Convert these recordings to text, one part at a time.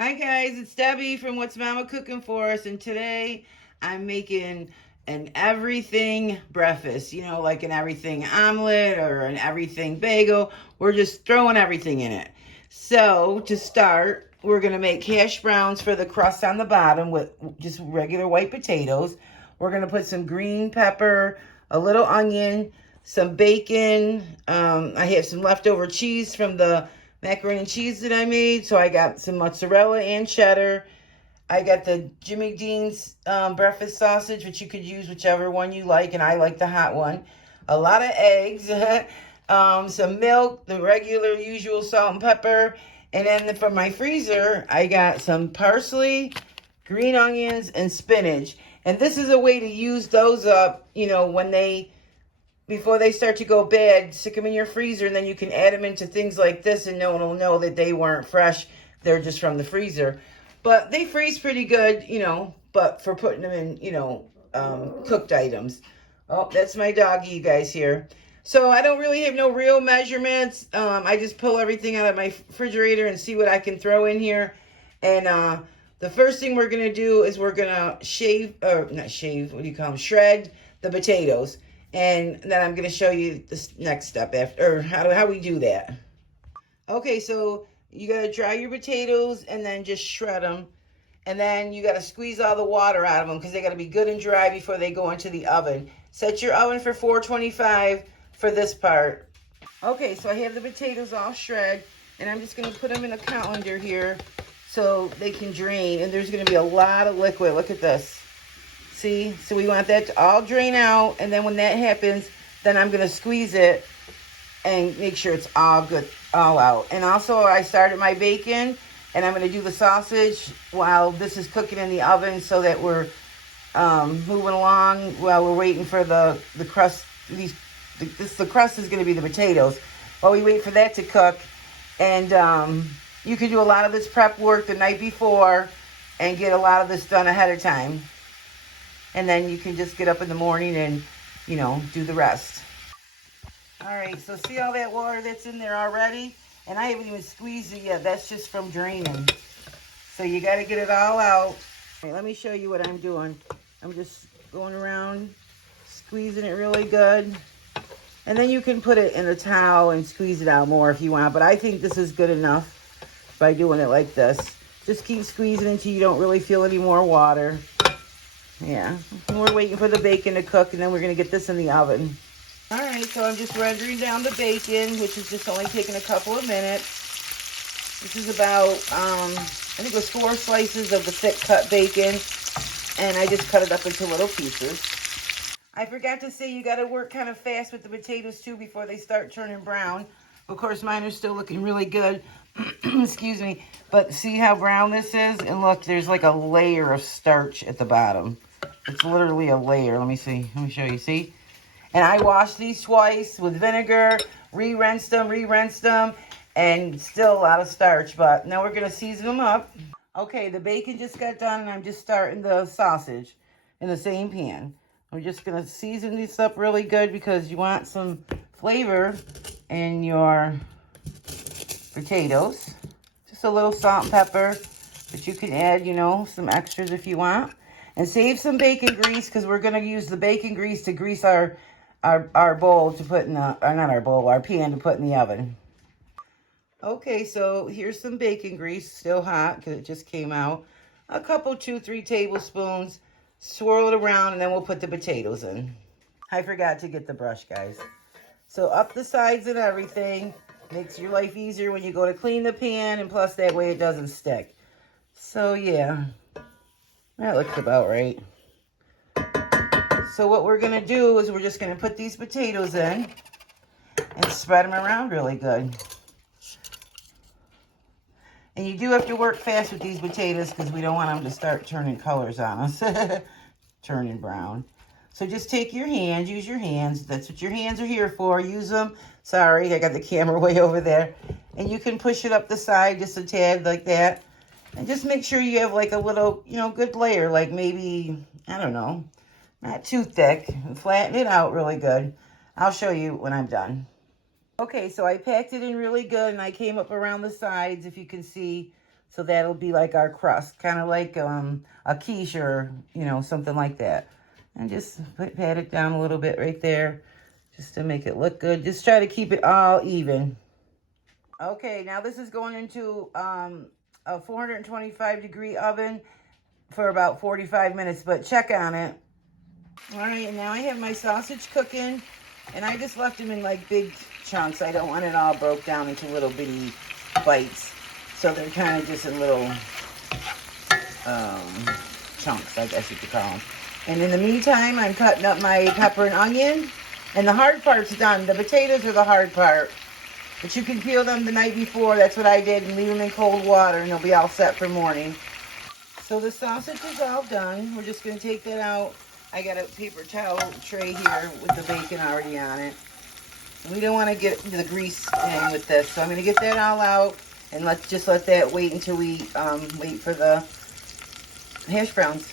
Hi guys, it's Debbie from What's Mama Cooking For Us, and today I'm making an everything breakfast, like an everything omelet or an everything bagel. We're just throwing everything in it. So to start, we're going to make hash browns for the crust on the bottom with just regular white potatoes. We're going to put some green pepper, a little onion, some bacon. I have some leftover cheese from the macaroni and cheese that I made. So I got some mozzarella and cheddar. I got the Jimmy Dean's breakfast sausage, which you could use whichever one you like, and I like the hot one. A lot of eggs, some milk, the regular usual salt and pepper. And then from my freezer, I got some parsley, green onions, and spinach. And this is a way to use those up, before they start to go bad. Stick them in your freezer, and then you can add them into things like this, and no one will know that they weren't fresh. They're just from the freezer. But they freeze pretty good, but for putting them in, cooked items. Oh, that's my doggy, you guys, here. So I don't really have no real measurements. I just pull everything out of my refrigerator and see what I can throw in here. And the first thing we're going to do is we're going to shred the potatoes. And then I'm going to show you this next step after, or how we do that. Okay, so you got to dry your potatoes and then just shred them. And then you got to squeeze all the water out of them because they got to be good and dry before they go into the oven. Set your oven for 425 for this part. Okay, so I have the potatoes all shred, and I'm just going to put them in a colander here so they can drain. And there's going to be a lot of liquid. Look at this. See, so we want that to all drain out, and then when that happens, then I'm going to squeeze it and make sure it's all good, all out. And also, I started my bacon, and I'm going to do the sausage while this is cooking in the oven so that we're moving along while we're waiting for the crust. The crust is going to be the potatoes. While we wait for that to cook, and you can do a lot of this prep work the night before and get a lot of this done ahead of time. And then you can just get up in the morning and, do the rest. All right, so see all that water that's in there already? And I haven't even squeezed it yet. That's just from draining. So you got to get it all out. All right, let me show you what I'm doing. I'm just going around, squeezing it really good. And then you can put it in a towel and squeeze it out more if you want. But I think this is good enough by doing it like this. Just keep squeezing until you don't really feel any more water. Yeah, we're waiting for the bacon to cook, and then we're going to get this in the oven. All right, so I'm just rendering down the bacon, which is just only taking a couple of minutes. This is about, I think it was 4 slices of the thick cut bacon, and I just cut it up into little pieces. I forgot to say you got to work kind of fast with the potatoes, too, before they start turning brown. Of course, mine are still looking really good. Excuse me. But see how brown this is? And look, there's like a layer of starch at the bottom. It's literally a layer. Let me see. Let me show you. See? And I washed these twice with vinegar, re-rinsed them, and still a lot of starch. But now we're going to season them up. Okay, the bacon just got done, and I'm just starting the sausage in the same pan. I'm just going to season this up really good because you want some flavor in your potatoes. Just a little salt and pepper, but you can add, some extras if you want. And save some bacon grease because we're going to use the bacon grease to grease our bowl to put in the, or not our bowl, our pan to put in the oven. Okay, so here's some bacon grease, still hot because it just came out. A couple, 2-3 tablespoons. Swirl it around, and then we'll put the potatoes in. I forgot to get the brush, guys. So up the sides and everything. Makes your life easier when you go to clean the pan, and plus that way it doesn't stick. So yeah, that looks about right. So what we're going to do is we're just going to put these potatoes in and spread them around really good. And you do have to work fast with these potatoes because we don't want them to start turning colors on us. Turning brown. So just take your hands, use your hands. That's what your hands are here for. Use them. Sorry, I got the camera way over there. And you can push it up the side just a tad like that. And just make sure you have like a little, good layer. Like maybe, I don't know, not too thick. And flatten it out really good. I'll show you when I'm done. Okay, so I packed it in really good, and I came up around the sides, if you can see, So that'll be like our crust, kind of like a quiche or, you know, something like that. And just pat it down a little bit right there just to make it look good. Just try to keep it all even. Okay, now this is going into a 425-degree oven for about 45 minutes, but check on it. All right, and now I have my sausage cooking, and I just left them in like big chunks. I don't want it all broke down into little bitty bites. So they're kind of just in little chunks, I guess you could call them. And in the meantime, I'm cutting up my pepper and onion. And the hard part's done. The potatoes are the hard part. But you can peel them the night before. That's what I did. And leave them in cold water, and they'll be all set for morning. So the sausage is all done. We're just going to take that out. I got a paper towel tray here with the bacon already on it. And we don't want to get the grease in with this. So I'm going to get that all out. And let's just let that wait until we wait for the hash browns.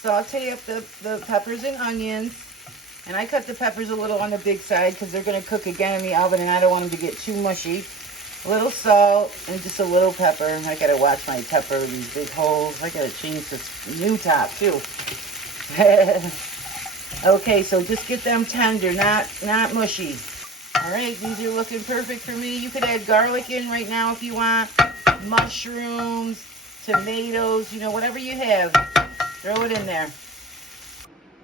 Saute up the peppers and onions. And I cut the peppers a little on the big side because they're going to cook again in the oven and I don't want them to get too mushy. A little salt and just a little pepper. I got to watch my pepper, these big holes. I got to change this new top too. Okay, so just get them tender, not mushy. All right, these are looking perfect for me. You could add garlic in right now if you want. Mushrooms, tomatoes, you know, whatever you have. Throw it in there.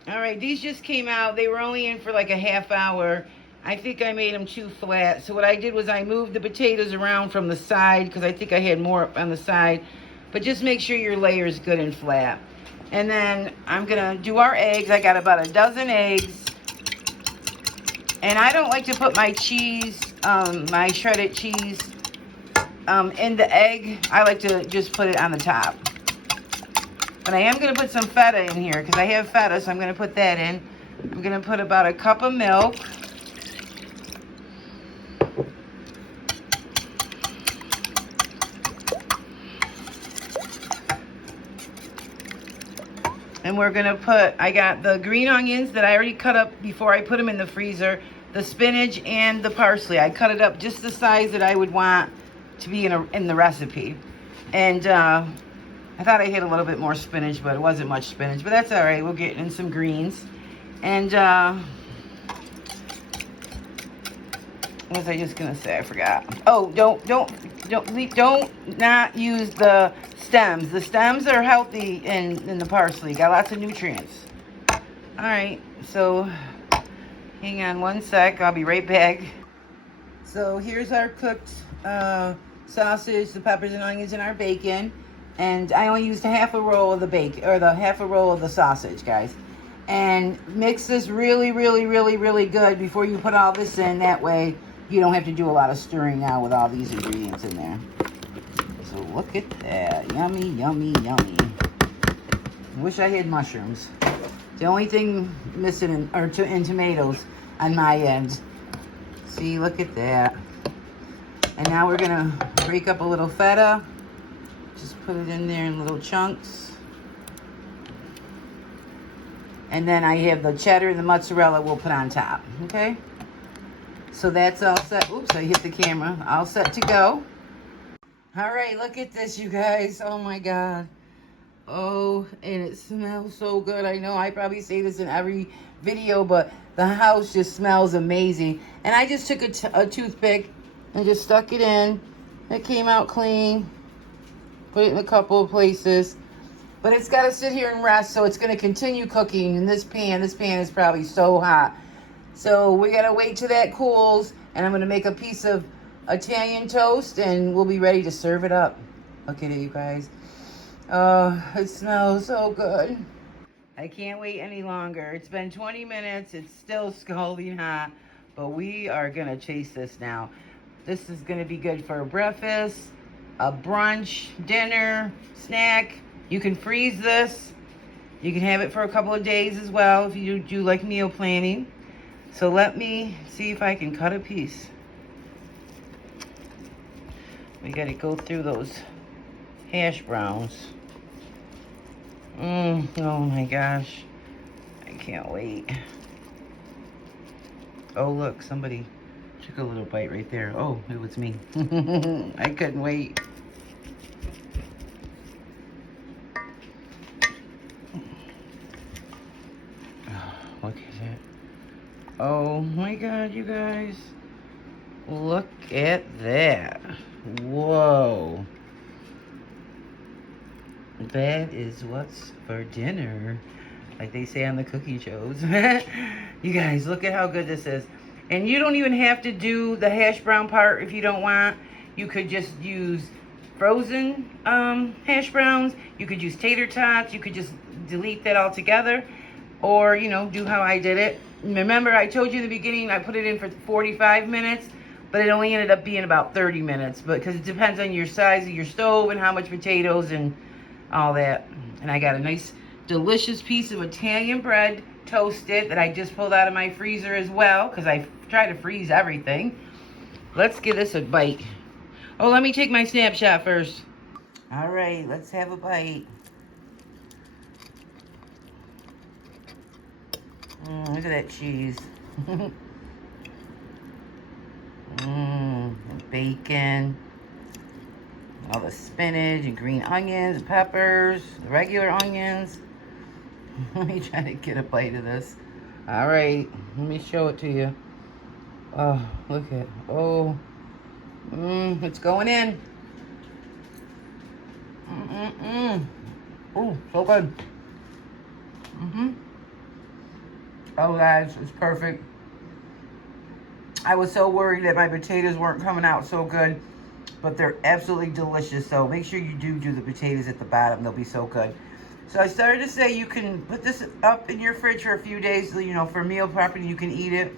All right, these just came out. They were only in for like a half hour. I think I made them too flat. So what I did was I moved the potatoes around from the side because I think I had more on the side. But just make sure your layer is good and flat. And then I'm going to do our eggs. I got about a dozen eggs. And I don't like to put my cheese, my shredded cheese, in the egg. I like to just put it on the top. But I am going to put some feta in here because I have feta, so I'm going to put that in. I'm going to put about a cup of milk. And we're going to put, I got the green onions that I already cut up before I put them in the freezer. The spinach and the parsley. I cut it up just the size that I would want to be in the recipe. And I thought I had a little bit more spinach, but it wasn't much spinach. But that's all right. We'll get in some greens. And what was I just going to say? I forgot. Oh, don't not use the stems. The stems are healthy in the parsley. Got lots of nutrients. All right, so hang on one sec. I'll be right back. So here's our cooked sausage, the peppers and onions, and our bacon. And I only used half a roll of the bacon, or the half a roll of the sausage, guys. And mix this really, really, really, really good before you put all this in. That way you don't have to do a lot of stirring now with all these ingredients in there. So look at that. Yummy, yummy, yummy. Wish I had mushrooms. The only thing missing in tomatoes on my end. See, look at that. And now we're going to break up a little feta. Just put it in there in little chunks. And then I have the cheddar and the mozzarella we'll put on top. Okay? So that's all set. Oops, I hit the camera. All set to go. All right, look at this, you guys. Oh, my God. Oh, and it smells so good. I know I probably say this in every video, but the house just smells amazing. And I just took a toothpick and just stuck it in. It came out clean. Put it in a couple of places. But it's got to sit here and rest, so it's going to continue cooking in this pan. This pan is probably so hot. So we got to wait till that cools, and I'm going to make a piece of Italian toast, and we'll be ready to serve it up. Look at it, you guys. Oh, it smells so good. I can't wait any longer. It's been 20 minutes. It's still scalding hot, but we are going to chase this now. This is going to be good for a breakfast, a brunch, dinner, snack. You can freeze this. You can have it for a couple of days as well if you do like meal planning. So let me see if I can cut a piece. We got to go through those hash browns. Oh my gosh. I can't wait. Oh, look, somebody took a little bite right there. Oh, it was me. I couldn't wait. Oh my God, you guys. Look at that. Whoa. That is what's for dinner, like they say on the cooking shows. You guys, look at how good this is. And you don't even have to do the hash brown part if you don't want. You could just use frozen hash browns. You could use tater tots. You could just delete that altogether. Or, you know, do how I did it. Remember, I told you in the beginning I put it in for 45 minutes, but it only ended up being about 30 minutes. But because it depends on your size of your stove and how much potatoes and all that. And I got a nice, delicious piece of Italian bread, toasted, that I just pulled out of my freezer as well, because I try to freeze everything. Let's give this a bite. Oh, let me take my snapshot first. All right, let's have a bite. Look at that cheese. Bacon. All the spinach and green onions, peppers, the regular onions. Let me try to get a bite of this. All right, let me show it to you. Oh, look at, oh, it's going in. Oh, so good. Oh, guys, it's perfect. I was so worried that my potatoes weren't coming out so good, but they're absolutely delicious. So make sure you do the potatoes at the bottom. They'll be so good. So I started to say you can put this up in your fridge for a few days, you know, for meal prep, and you can eat it.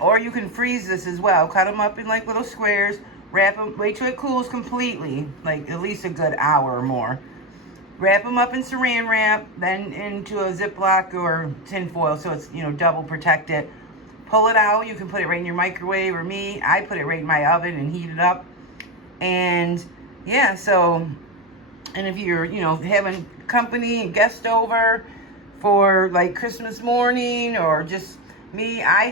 Or you can freeze this as well. Cut them up in like little squares, wrap them, wait till it cools completely, like at least a good hour or more. Wrap them up in saran wrap, then into a Ziploc or tin foil so it's, you know, double protected. Pull it out. You can put it right in your microwave, or me, I put it right in my oven and heat it up. And yeah, so, and if you're, you know, having company and guests over for like Christmas morning, or just me, I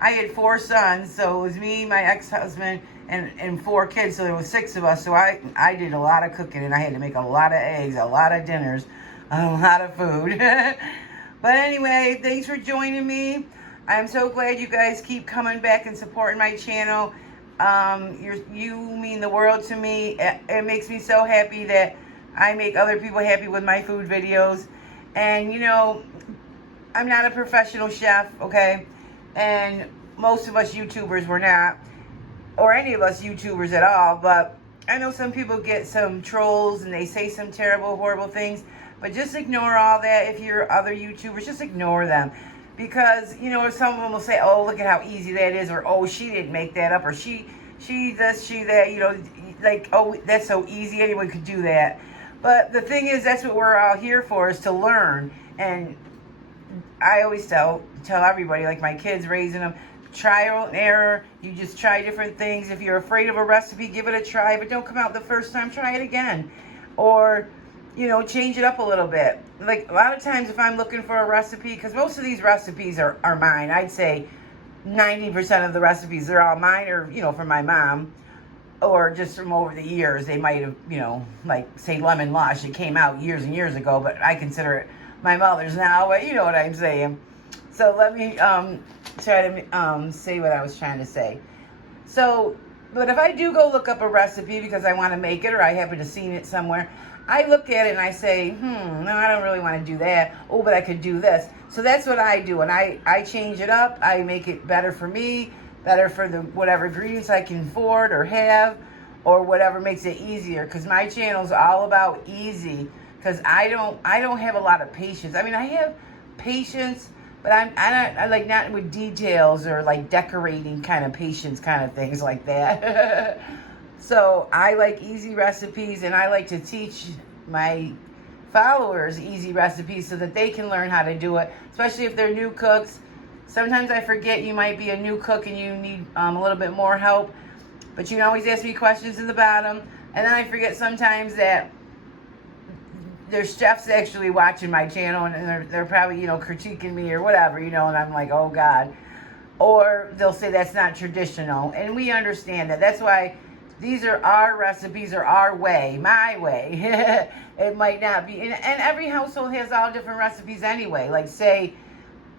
had 4 sons, so it was me, my ex-husband, and 4 kids, so there was 6 of us. So I did a lot of cooking, and I had to make a lot of eggs, a lot of dinners, a lot of food. But anyway, thanks for joining me. I'm so glad you guys keep coming back and supporting my channel. You mean the world to me. It makes me so happy that I make other people happy with my food videos. And you know, I'm not a professional chef, okay? And most of us YouTubers were not, or any of us YouTubers at all. But I know some people get some trolls and they say some terrible, horrible things. But just ignore all that. If you're other YouTubers, just ignore them. Because, you know, someone will say, oh, look at how easy that is, or oh, she didn't make that up, or she this, she that, you know, like, oh, that's so easy, anyone could do that. But the thing is, that's what we're all here for, is to learn. And I always tell everybody, like my kids, raising them, trial and error. You just try different things. If you're afraid of a recipe, give it a try. But don't come out the first time, try it again. Or, you know, change it up a little bit. Like a lot of times if I'm looking for a recipe, because most of these recipes are mine. I'd say 90% of the recipes, they're all mine, or, you know, from my mom, or just from over the years. They might have, you know, like say lemon lush. It came out years and years ago, but I consider it my mother's now, but you know what I'm saying. So let me try to say what I was trying to say. So, but if I do go look up a recipe because I want to make it, or I happen to seen it somewhere, I look at it and I say, no, I don't really want to do that. Oh, but I could do this. So that's what I do. And I change it up. I make it better for me, better for the whatever ingredients I can afford or have, or whatever makes it easier. Because my channel is all about easy. Because I don't have a lot of patience. I mean, I have patience, but I like not with details or like decorating kind of patience kind of things like that. So I like easy recipes, and I like to teach my followers easy recipes so that they can learn how to do it, especially if they're new cooks. Sometimes I forget you might be a new cook and you need a little bit more help, but you can always ask me questions in the bottom. And then I forget sometimes that there's chefs actually watching my channel, and they're probably, you know, critiquing me or whatever, you know, and I'm like, oh God. Or they'll say that's not traditional, and we understand that. That's why these are our recipes, or our way, my way. It might not be, and every household has all different recipes anyway. Like say,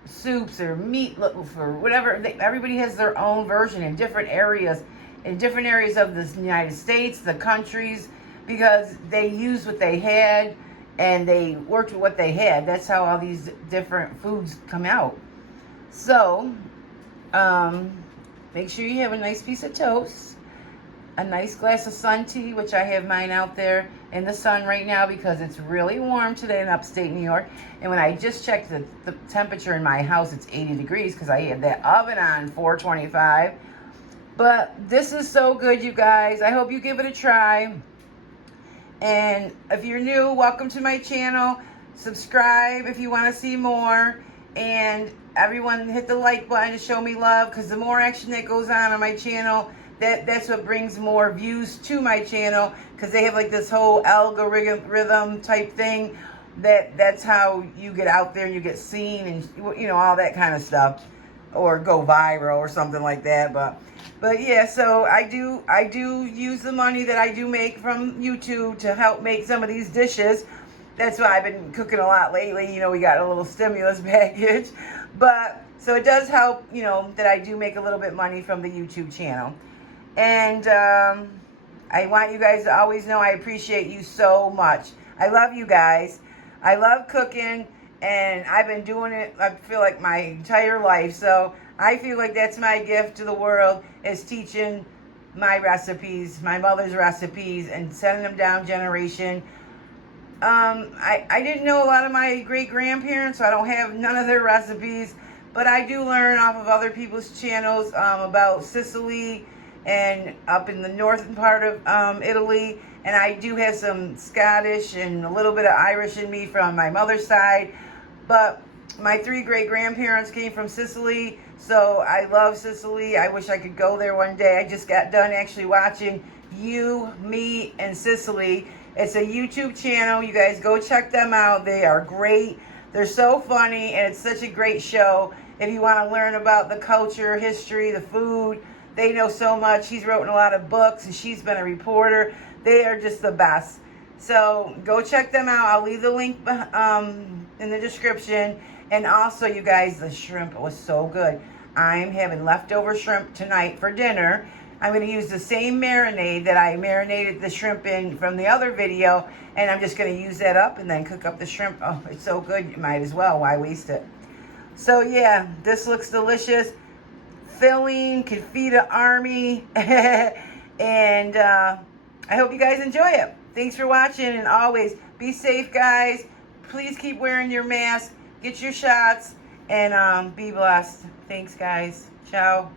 soups or meat for whatever. Everybody has their own version in different areas of the United States, the countries, because they used what they had and they worked with what they had. That's how all these different foods come out. So, make sure you have a nice piece of toast, a nice glass of sun tea, which I have mine out there in the sun right now because it's really warm today in upstate New York. And when I just checked the temperature in my house, it's 80 degrees because I had that oven on 425. But this is so good, you guys. I hope you give it a try. And if you're new, welcome to my channel. Subscribe if you want to see more. And everyone hit the like button to show me love, because the more action that goes on my channel, that's what brings more views to my channel, because they have like this whole algorithm type thing that's how you get out there and you get seen and, you know, all that kind of stuff, or go viral or something like that. But yeah, so I do use the money that I do make from YouTube to help make some of these dishes. That's why I've been cooking a lot lately. You know, we got a little stimulus package. But so it does help, you know, that I do make a little bit money from the YouTube channel. And I want you guys to always know I appreciate you so much. I love you guys. I love cooking, and I've been doing it, I feel like, my entire life. So I feel like that's my gift to the world, is teaching my recipes, my mother's recipes, and sending them down generation. I didn't know a lot of my great-grandparents, so I don't have none of their recipes, but I do learn off of other people's channels about Sicily and up in the northern part of Italy, and I do have some Scottish and a little bit of Irish in me from my mother's side, but my 3 great-grandparents came from Sicily, so I love Sicily. I wish I could go there one day. I just got done actually watching You, Me, and Sicily. It's a YouTube channel. You guys go check them out. They are great. They're so funny, and it's such a great show. If you want to learn about the culture, history, the food, they know so much. He's written a lot of books, and she's been a reporter. They are just the best. So go check them out. I'll leave the link in the description. And also, you guys, the shrimp was so good. I'm having leftover shrimp tonight for dinner. I'm going to use the same marinade that I marinated the shrimp in from the other video, and I'm just going to use that up and then cook up the shrimp. Oh, it's so good, you might as well. Why waste it? So yeah, this looks delicious. Filling, can feed an army. And I hope you guys enjoy it. Thanks for watching, and always be safe, guys. Please keep wearing your mask. Get your shots, and be blessed. Thanks, guys. Ciao.